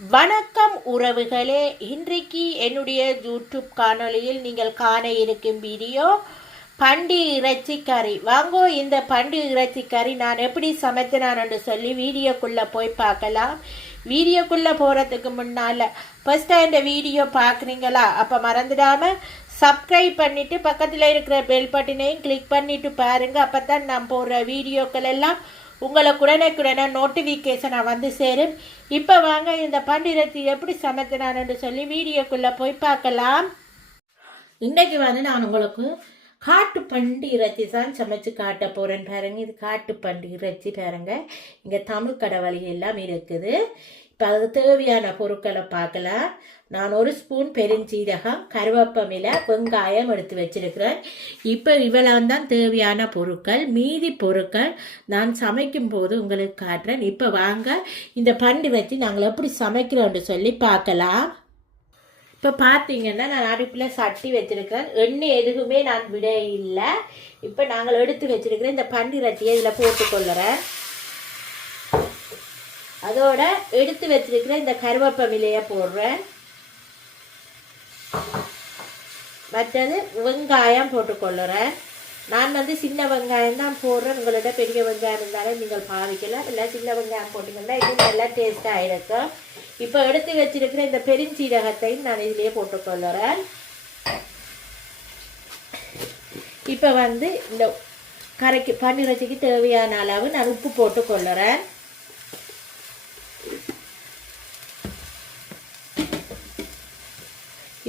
வணக்கம் உறவுகளே இன்றைக்கு என்னுடைய யூடியூப் காணொளியில் நீங்கள் காண இருக்கும் வீடியோ பண்டி இறைச்சி கறி வாங்கோ இந்த பண்டி இறைச்சி கறி நான் எப்படி சமைத்தினான்னு சொல்லி வீடியோக்குள்ளே போய் பார்க்கலாம். வீடியோக்குள்ளே போகிறதுக்கு முன்னால் ஃபஸ்ட்டாக இந்த வீடியோ பார்க்குறீங்களா? அப்போ மறந்துடாமல் சப்ஸ்கிரைப் பண்ணிவிட்டு பக்கத்தில் இருக்கிற பெல் பட்டினையும் கிளிக் பண்ணிவிட்டு பாருங்கள் அப்போ தான் நான் போடுற வீடியோக்கள் எல்லாம் உங்களுக்கு உடனே நோட்டிஃபிகேஷனாக வந்து சேரும். இப்போ வாங்க இந்த பண்டிரத்தி எப்படி சமைக்கிறான்னு சொல்லி வீடியோக்குள்ளே போய் பார்க்கலாம். இன்றைக்கி வந்து நான் உங்களுக்கு காட்டு பண்டி இறைச்சி தான் சமைச்சு காட்ட போகிறேன் பாருங்க. இது காட்டு பண்டி இறைச்சி பாருங்க. இங்கே தமிழ் கடை வழி எல்லாம் இருக்குது. இப்போ அதுக்கு தேவையான பொருட்களை பார்க்கலாம். நான் ஒரு ஸ்பூன் பெருஞ்சீரகம் கருவேப்பமில வெங்காயம் எடுத்து வச்சிருக்கிறேன். இப்போ இவ்வளவு தான் தேவையான பொருட்கள் மீதி பொருட்கள் நான் சமைக்கும் போது உங்களுக்கு காட்டுறேன். இப்போ வாங்க இந்த பண்டு வச்சு நாங்கள் எப்படி சமைக்கிறோம்னு சொல்லி பார்க்கலாம். இப்போ பார்த்தீங்கன்னா நான் அடுப்பில் சட்டி வச்சிருக்கிறேன். எண்ணெய் எதுவுமே நான் விட இல்லை இப்போ நாங்கள் எடுத்து வச்சுருக்கிறேன் இந்த பண்டி ரட்டியை இதில் போட்டுக்கொள்ளுறேன் அதோட எடுத்து வச்சிருக்கிற இந்த கருவேப்ப விலையை போடுறேன். மற்றது வெங்காயம் போட்டுக்கொள்ளுறேன். நான் வந்து சின்ன வெங்காயம் தான் போடுறேன். உங்களோட பெரிய வெங்காயம் இருந்தாலும் நீங்கள் பாவிக்கலாம். இல்லை சின்ன வெங்காயம் போட்டிங்கன்னா இது நல்லா டேஸ்ட்டாக இருக்கும். இப்போ எடுத்து வச்சிருக்கிற இந்த பெருஞ்சீரகத்தையும் நான் இதிலேயே போட்டுக்கொள்ளுறேன். இப்போ வந்து இந்த கரைக்கு பன்னிரச்சிக்கு தேவையான அளவு நான் உப்பு போட்டு கொள்ளுறேன்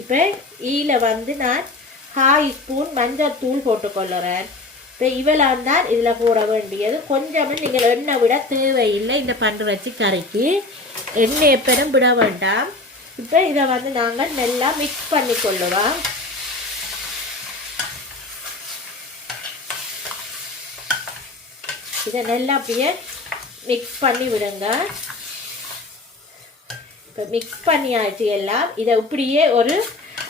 இப்போ ஈயில் வந்து நான் ஹாய் ஸ்பூன் மஞ்சள் தூள் போட்டுக்கொள்ளுறேன். இப்போ இவளாம் தான் இதில் போட வேண்டியது. கொஞ்சமும் நீங்கள் எண்ணெய் விட தேவையில்லை. இந்த பண்டு வச்சு கரைக்கு எண்ணெய் எப்படும் விட வேண்டாம். இப்போ இதை வந்து நாங்கள் நல்லா மிக்ஸ் பண்ணி கொள்ளுவோம் இதை நல்லா அப்படியே மிக்ஸ் பண்ணி விடுங்க. இப்போ மிக்ஸ் பண்ணியாச்சு எல்லாம். இதை இப்படியே ஒரு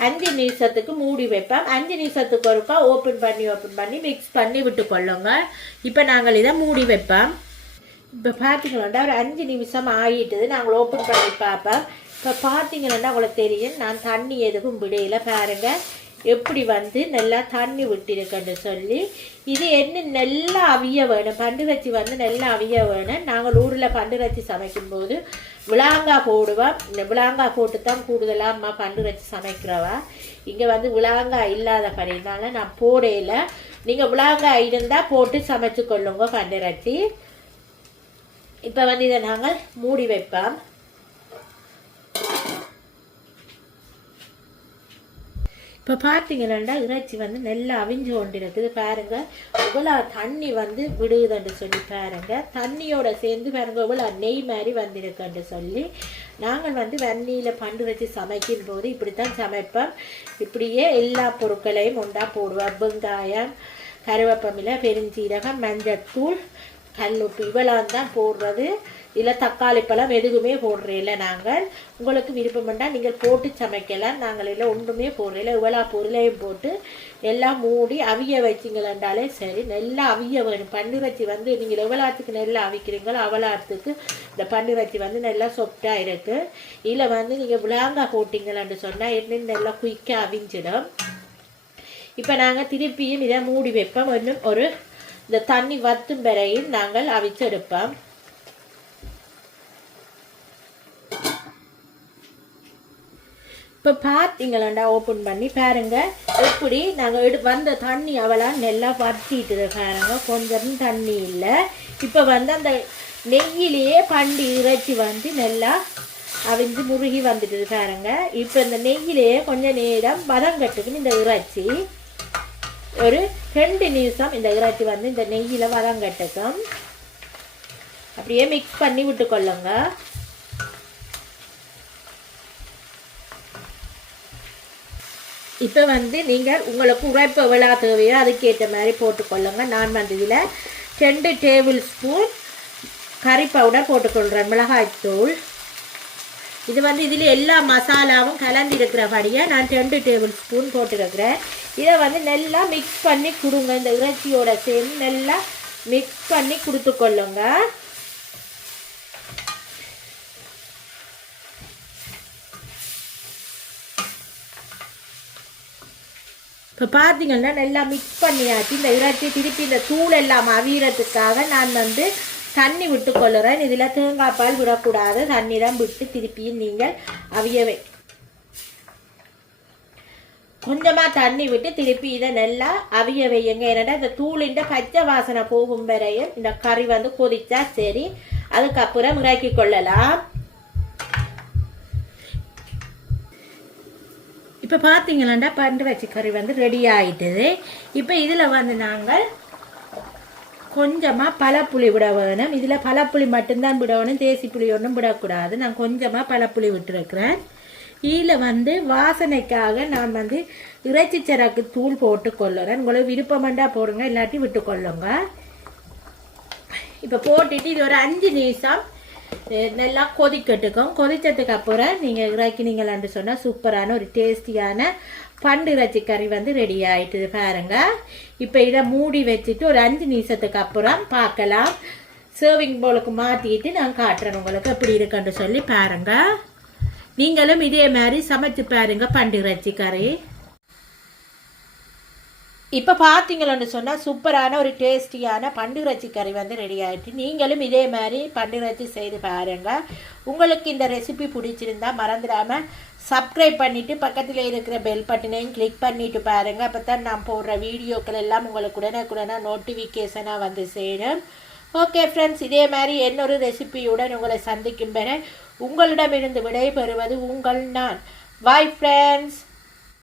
அஞ்சு நிமிஷத்துக்கு மூடி வைப்பேன். அஞ்சு நிமிஷத்துக்கு ஒருக்கா ஓப்பன் பண்ணி ஓப்பன் பண்ணி மிக்ஸ் பண்ணி விட்டு கொள்ளுங்க. இப்போ நாங்கள் இதை மூடி வைப்போம். இப்போ பார்த்தீங்கன்னா ஒரு அஞ்சு நிமிஷம் ஆகிட்டுது. நாங்கள் ஓப்பன் பண்ணி பார்ப்போம். இப்போ பார்த்தீங்கன்னா உங்களுக்கு தெரியும் நான் தண்ணி எதுவும் விடையில பாருங்கள் எப்படி வந்து நல்லா தண்ணி விட்டிருக்குன்னு சொல்லி. இது என்ன நல்லா அவிய வேணும்? பண்டு வச்சு வந்து நல்லா அவிய வேணும். நாங்கள் ஊரில் பண்டு வச்சு சமைக்கும்போது விளாங்கா போடுவேன் இந்த விளாங்கா போட்டு தான் கூடுதலாக அம்மா பண்டு வச்சு சமைக்கிறவா. இங்கே வந்து விளாங்கா இல்லாத படினால நான் போடையில் நீங்கள் விளாங்கா இருந்தால் போட்டு சமைச்சு கொள்ளுங்க பண்டு ரட்டி. இப்போ வந்து இதை நாங்கள் மூடி வைப்போம். இப்போ பார்த்தீங்கன்னா இறைச்சி வந்து நல்லா அவிஞ்சு கொண்டு இருக்குது பாருங்க. இவ்வளோ தண்ணி வந்து விடுதுன்னு சொல்லி பாருங்க. தண்ணியோட சேர்ந்து பாருங்க இவ்வளோ நெய் மாதிரி வந்திருக்குன்னு சொல்லி. நாங்கள் வந்து வெந்நீரில் பண்டு வச்சு சமைக்கும் போது இப்படி தான் சமைப்போம். இப்படியே எல்லா பொருட்களையும் உண்டா போடுவோம். வெங்காயம் கருவேப்பமில பெருஞ்சீரகம் மஞ்சத்தூள் கல்லுப்பு இவ்வளவு தான் போடுறது. இல்லை தக்காளி பழம் எதுவுமே போடுறதில்ல நாங்கள். உங்களுக்கு விருப்பம்னா நீங்கள் போட்டு சமைக்கலாம். நாங்கள் இல்லை ஒன்றுமே போடுறதில்ல இவ்வளோ பொருளையும் போட்டு எல்லாம் மூடி அவிய வச்சிங்களேன்றாலே சரி. நல்லா அவிய வேணும். பன்னிரச்சி வந்து நீங்கள் எவ்வளோத்துக்கு நெல்லை அவிக்கிறீங்களோ அவ்வளோத்துக்கு இந்த பன்னிரச்சி வந்து நல்லா சொப்டாக இருக்குது இல்லை வந்து நீங்கள் விளாங்காய் போட்டிங்களேன்னு சொன்னால் என்ன நல்லா குயிக்காக அவிஞ்சிடும். இப்போ நாங்கள் திருப்பியும் இதை மூடி வைப்போம். இன்னும் ஒரு இந்த தண்ணி வத்தும் வரையும் நாங்கள் அவிச்செடுப்போம் இப்போ பார்த்தீங்களாண்டா ஓப்பன் பண்ணி பாருங்க. எப்படி நாங்கள் எடு வந்த தண்ணி அவளா நல்லா வத்திட்டுது பாருங்க. கொஞ்சம் தண்ணி இல்லை. இப்போ வந்து அந்த நெய்யிலேயே பண்டி இறைச்சி வந்து நல்லா அவிஞ்சு முருகி வந்துட்டுது பாருங்க. இப்போ இந்த நெய்யிலேயே கொஞ்சம் நேரம் வதங்கட்டுக்குன்னு இந்த இறைச்சி. ஒரு ரெண்டு நிமிஷம் இந்த இறைச்சி வந்து இந்த நெய்யில் வதங்கட்டுக்கும் அப்படியே மிக்ஸ் பண்ணி விட்டுக்கொள்ளுங்க. இப்போ வந்து நீங்கள் உங்களுக்கு உரைப்பு விழா தேவையோ அதுக்கேற்ற மாதிரி போட்டுக்கொள்ளுங்க. நான் வந்து இதில் ரெண்டு டேபிள் ஸ்பூன் கறி பவுடர் போட்டுக்கொள்கிறேன் மிளகாய்த்தூள் இது வந்து இதில் எல்லா மசாலாவும் கலந்துருக்கிறபடியாக நான் ரெண்டு டேபிள் ஸ்பூன் போட்டுருக்கிறேன். இதை வந்து நல்லா மிக்ஸ் பண்ணி கொடுங்க. இந்த இறைச்சியோட சேர்ந்து நல்லா மிக்ஸ் பண்ணி கொடுத்து கொள்ளுங்க. இப்போ பார்த்தீங்கன்னா நல்லா மிக்ஸ் பண்ணியாச்சு. இந்த இறைச்சி திருப்பி இந்த தூள் எல்லாம் அவியறதுக்காக நான் வந்து தண்ணி விட்டு கொள்ளுறேன். இதில் தேங்காய் பால் விடக்கூடாது. தண்ணி தான் விட்டு திருப்பியும் நீங்கள் அவியவை கொஞ்சமாக தண்ணி விட்டு திருப்பி இதை நல்லா அவிய வையுங்க. ஏன்னா இந்த தூளிண்ட பச்சை வாசனை போகும் வரையும் இந்த கறி வந்து கொதிச்சா சரி. அதுக்கப்புறம் இறக்கி கொள்ளலாம். இப்போ பார்த்தீங்களாண்டா பண்டு வச்சு கறி வந்து ரெடி ஆயிட்டுது. இப்போ இதில் வந்து நாங்கள் கொஞ்சமாக பழப்புளி விட வேணும். இதில் பழப்புளி மட்டும்தான் விடணும் தேசி புளி ஒன்றும் விடக்கூடாது. நான் கொஞ்சமாக பழப்புளி விட்டுருக்குறேன். கீழே வந்து வாசனைக்காக நான் வந்து இறைச்சி சரக்கு தூள் போட்டு கொள்ளுறேன். உங்களுக்கு விருப்பமண்டா போடுங்க இல்லாட்டி விட்டு கொள்ளுங்க. இப்போ போட்டுட்டு இது ஒரு அஞ்சு நிமிஷம் நல்லா கொதிக்கட்டுக்கும். கொதித்ததுக்கு அப்புறம் நீங்கள் இறக்கினீங்களான்னு சொன்னால் சூப்பரான ஒரு டேஸ்டியான பண்டு இறைச்சி கறி வந்து ரெடி ஆயிட்டுது பாருங்க. இப்போ இதை மூடி வச்சுட்டு ஒரு அஞ்சு நிமிஷத்துக்கு அப்புறம் பார்க்கலாம். சர்விங் போலுக்கு மாற்றிட்டு நான் காட்டுறேன் உங்களுக்கு எப்படி இருக்குன்னு சொல்லி பாருங்கள் நீங்களும் இதே மாதிரி சமைச்சு பாருங்க பண்டு கறி இப்போ பார்த்தீங்களன்னு சொன்னால் சூப்பரான ஒரு டேஸ்டியான பண்டிகரச்சி கறி வந்து ரெடி ஆகிட்டு நீங்களும் இதே மாதிரி பண்டிகரச்சி செய்து பாருங்கள் உங்களுக்கு இந்த ரெசிபி பிடிச்சிருந்தா மறந்துடாமல் சப்ஸ்கிரைப் பண்ணிவிட்டு பக்கத்தில் இருக்கிற பெல் பட்டனையும் கிளிக் பண்ணிவிட்டு பாருங்கள் அப்போ தான் நான் போடுற வீடியோக்கள் எல்லாம் உங்களுக்கு உடனுக்குடனே நோட்டிஃபிகேஷனாக வந்து சேரும். ஓகே ஃப்ரெண்ட்ஸ் இதே மாதிரி இன்னொரு ரெசிபியுடன் உங்களை சந்திக்கும் பெற உங்களிடமிருந்து விடைபெறுவது உங்கள் நான். Bye friends